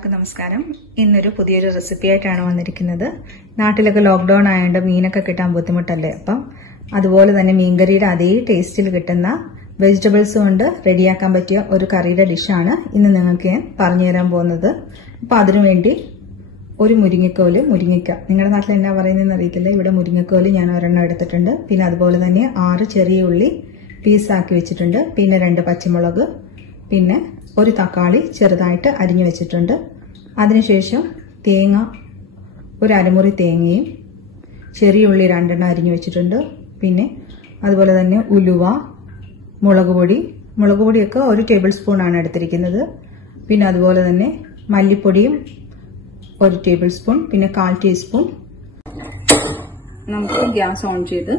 എല്ലാവർക്കും നമസ്കാരം. ഇന്നൊരു പുതിയൊരു റെസിപ്പി ആയിട്ടാണ് വന്നിരിക്കുന്നത്. നാട്ടിലൊക്കെ ലോക്ക്ഡൌൺ ആയതുകൊണ്ട് മീനൊക്കെ കിട്ടാൻ ബുദ്ധിമുട്ടല്ലേ. അപ്പം അതുപോലെ തന്നെ മീൻകറിയുടെ അതേ ടേസ്റ്റിൽ കിട്ടുന്ന വെജിറ്റബിൾസ് കൊണ്ട് റെഡിയാക്കാൻ പറ്റിയ ഒരു കറിയുടെ ഡിഷാണ് ഇന്ന് നിങ്ങൾക്ക് ഞാൻ പറഞ്ഞു തരാൻ പോകുന്നത്. അപ്പം അതിനുവേണ്ടി ഒരു മുരിങ്ങയ്ക്ക നിങ്ങളുടെ നാട്ടിൽ എന്നാ പറയുന്നതെന്ന് അറിയത്തില്ല. ഇവിടെ മുരിങ്ങക്കോല് ഞാൻ ഒരെണ്ണം എടുത്തിട്ടുണ്ട്. പിന്നെ അതുപോലെ തന്നെ 6 ചെറിയ ഉള്ളി പീസാക്കി വെച്ചിട്ടുണ്ട്. പിന്നെ 2 പച്ചമുളക്, പിന്നെ ഒരു തക്കാളി ചെറുതായിട്ട് അരിഞ്ഞു വെച്ചിട്ടുണ്ട്. അതിനുശേഷം തേങ്ങ, ഒരു അരമുറി തേങ്ങയും ചെറിയ ഉള്ളി 2 എണ്ണം അരിഞ്ഞു വെച്ചിട്ടുണ്ട്. പിന്നെ അതുപോലെ തന്നെ ഉലുവ, മുളക് പൊടിയൊക്കെ 1 ടേബിൾ സ്പൂൺ ആണ് എടുത്തിരിക്കുന്നത്. പിന്നെ അതുപോലെ തന്നെ മല്ലിപ്പൊടിയും 1 ടേബിൾ സ്പൂൺ, പിന്നെ 1/4 ടീസ്പൂൺ. നമുക്ക് ഗ്യാസ് ഓൺ ചെയ്ത്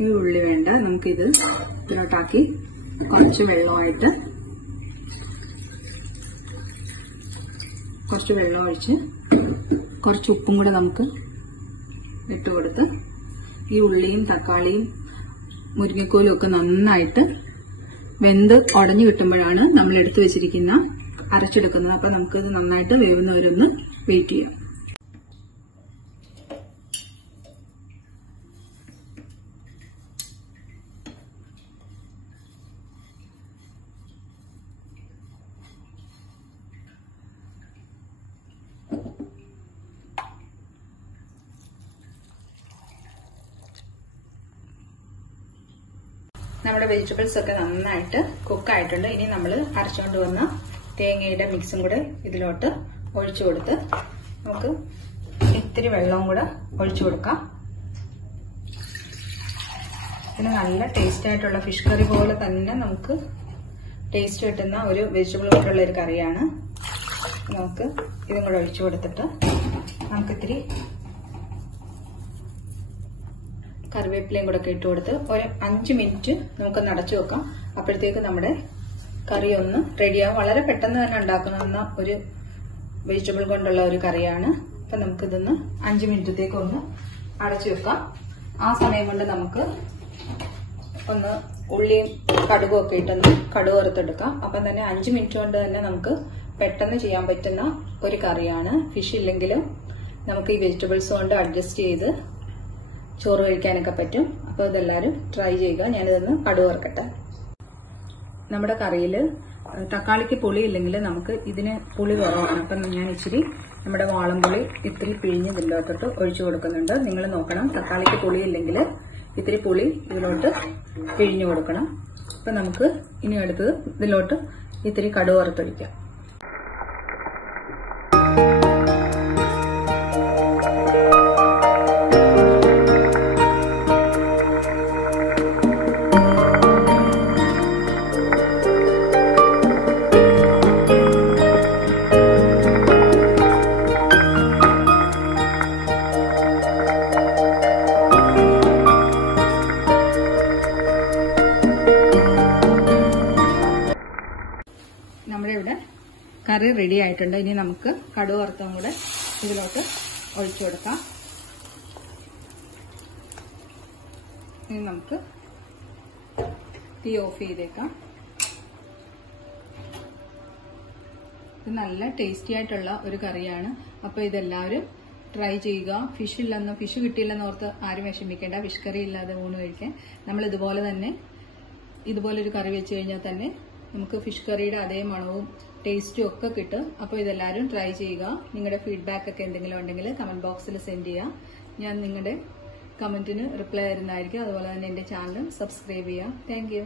ഈ ഉള്ളി വേണ്ട, നമുക്കിത് ഇതിലോട്ടാക്കി കുറച്ച് വെള്ളം ഒഴിച്ച് കുറച്ച് ഉപ്പും കൂടെ നമുക്ക് ഇട്ട് കൊടുത്ത് ഈ ഉള്ളിയും തക്കാളിയും മുരിങ്ങക്കോലും ഒക്കെ നന്നായിട്ട് വെന്ത് ഉടഞ്ഞു കിട്ടുമ്പോഴാണ് നമ്മൾ എടുത്തു വെച്ചിരിക്കുന്ന അരച്ചെടുക്കുന്നത്. അപ്പൊ നമുക്കിത് നന്നായിട്ട് വേവുന്നവരൊന്ന് വെയിറ്റ് ചെയ്യാം. നമ്മുടെ വെജിറ്റബിൾസ് ഒക്കെ നന്നായിട്ട് കുക്കായിട്ടുണ്ട്. ഇനി നമ്മൾ അരച്ചുകൊണ്ട് വന്ന തേങ്ങയുടെ മിക്സും കൂടെ ഇതിലോട്ട് ഒഴിച്ചു കൊടുത്ത് നമുക്ക് ഇത്തിരി വെള്ളവും കൂടെ ഒഴിച്ചു കൊടുക്കാം. പിന്നെ നല്ല ടേസ്റ്റ് ആയിട്ടുള്ള ഫിഷ് കറി പോലെ തന്നെ നമുക്ക് ടേസ്റ്റ് കിട്ടുന്ന ഒരു വെജിറ്റബിൾ കൊണ്ടുള്ള ഒരു കറിയാണ്. നമുക്ക് ഇതും കൂടെ ഒഴിച്ചു കൊടുത്തിട്ട് നമുക്കിത്തിരി കറിവേപ്പിലയും കൂടെ ഒക്കെ ഇട്ട് കൊടുത്ത് ഒരു 5 മിനിറ്റ് നമുക്കൊന്ന് അടച്ചു വെക്കാം. അപ്പോഴത്തേക്ക് നമ്മുടെ കറി ഒന്ന് റെഡിയാവും. വളരെ പെട്ടെന്ന് തന്നെ ഉണ്ടാക്കുന്ന ഒരു വെജിറ്റബിൾ കൊണ്ടുള്ള ഒരു കറിയാണ്. അപ്പൊ നമുക്കിതൊന്ന് 5 മിനിറ്റത്തേക്ക് ഒന്ന് അടച്ചു വെക്കാം. ആ സമയം കൊണ്ട് നമുക്ക് ഒന്ന് ഉള്ളിയും കടുകും ഒക്കെ ഇട്ടൊന്ന് കടുക് വറുത്തെടുക്കാം. അപ്പം തന്നെ 5 മിനിറ്റ് കൊണ്ട് തന്നെ നമുക്ക് പെട്ടെന്ന് ചെയ്യാൻ പറ്റുന്ന ഒരു കറിയാണ്. ഫിഷ് ഇല്ലെങ്കിലും നമുക്ക് ഈ വെജിറ്റബിൾസ് കൊണ്ട് അഡ്ജസ്റ്റ് ചെയ്ത് ചോറ് കഴിക്കാനൊക്കെ പറ്റും. അപ്പോൾ ഇതെല്ലാവരും ട്രൈ ചെയ്യുക. ഞാനിതൊന്ന് കടുക് വറുക്കട്ടെ. നമ്മുടെ കറിയിൽ തക്കാളിക്ക് പുളി ഇല്ലെങ്കിൽ നമുക്ക് ഇതിന് പുളി കുറവാണ്. അപ്പം ഞാൻ ഇച്ചിരി നമ്മുടെ വാളംപുളി ഇത്തിരി പിഴിഞ്ഞ് ഇതിലോട്ട് ഒഴിച്ചു കൊടുക്കുന്നുണ്ട്. നിങ്ങൾ നോക്കണം, തക്കാളിക്ക് പുളി ഇല്ലെങ്കിൽ ഇത്തിരി പുളി ഇതിലോട്ട് പിഴിഞ്ഞു കൊടുക്കണം. അപ്പം നമുക്ക് ഇനി അടുത്തത് ഇതിലോട്ട് ഇത്തിരി കടുക് വറുത്തൊഴിക്കാം. നമ്മുടെ ഇവിടെ കറി റെഡി ആയിട്ടുണ്ട്. ഇനി നമുക്ക് കടുക് വറുത്തതും കൂടെ ഇതിലോട്ട് ഒഴിച്ചു കൊടുക്കാം. ഇനി നമുക്ക് തീ ഓഫ് ചെയ്തേക്കാം. ഇത് നല്ല ടേസ്റ്റി ആയിട്ടുള്ള ഒരു കറിയാണ്. അപ്പൊ ഇതെല്ലാവരും ട്രൈ ചെയ്യുക. ഫിഷ് കിട്ടിയില്ലെന്ന് ഓർത്ത് ആരും വിഷമിക്കേണ്ട. ഫിഷ് കറി ഇല്ലാതെ ഊണ് കഴിക്കാൻ നമ്മൾ ഇതുപോലൊരു കറി വെച്ച് കഴിഞ്ഞാൽ തന്നെ നമുക്ക് ഫിഷ് കറിയുടെ അതേ മണവും ടേസ്റ്റും ഒക്കെ കിട്ടും. അപ്പോൾ ഇതെല്ലാവരും ട്രൈ ചെയ്യുക. നിങ്ങളുടെ ഫീഡ്ബാക്ക് ഒക്കെ എന്തെങ്കിലും ഉണ്ടെങ്കിൽ കമന്റ് ബോക്സിൽ സെൻഡ് ചെയ്യുക. ഞാൻ നിങ്ങളുടെ കമന്റിന് റിപ്ലൈ തരുന്നതായിരിക്കും. അതുപോലെ തന്നെ എന്റെ ചാനൽ സബ്സ്ക്രൈബ് ചെയ്യുക. Thank you.